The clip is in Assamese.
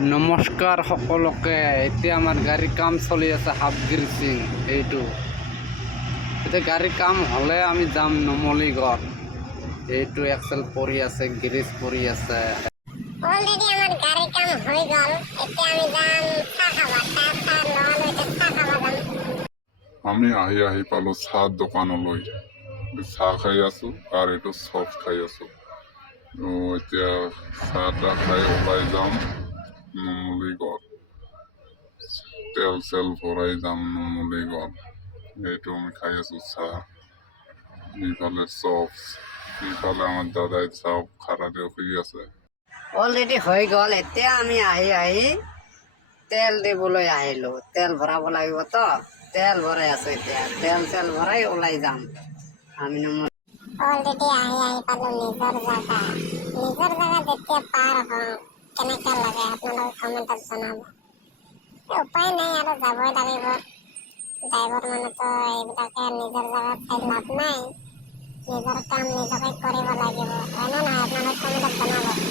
নমস্কাৰ সকলোকে। এতিয়া আমাৰ গাড়ীৰ কাম চলি আছে, হাফ গ্ৰিচিং। এইটো এতিয়া গাড়ীৰ কাম হ'লে আমি যাম নুমলীগড়। এইটো এক্সেল পৰি আছে, গ্ৰিজ পৰি আছে। অলৰেডি আমাৰ গাড়ীৰ কাম হৈ গ'ল। এতিয়া আমি যাম চাহ খাব। চাহ নহ'লে এতিয়া চাহ খাব যাম। আমি আহি পালো চাহ দোকানলৈ। চাহ খাই আছো আৰু এইটো চপ খাই আছো। এতিয়া চাহ খাই ওলাই যাম নুমলীগড়। তেল চেল ভৰাই যাম নুমলীগড়। এইটো আমি খাই আছো চাহ। ইফালে চপ, ইফালে আমার দাদাই চপ খারাতে শুই আছে। অলৰেডি হৈ গ'ল। এতিয়া আমি আহি তেল দিবলৈ আহিলোঁ। তেল ভৰাব লাগিব তো, তেল ভৰাই আছো। এতিয়া তেল চেল ভৰাই ওলাই যাম আমি অলৰেডি আহি পালো নিজৰ জাগা। নিজৰ জাগা যেতিয়া পাৰ হওঁ কেনেকৈ লাগে আপোনালোকে কমেণ্টত জনাব। উপায় নাই আৰু যাবই লাগিব। ড্ৰাইভাৰ মানুহতো এইবিলাকে নিজৰ জাগাত চাই লাভ নাই। নিজৰ কাম নিজকে কৰিব লাগিব, হয় নে নহয়? আপোনালোকে কমেণ্টত জনাব।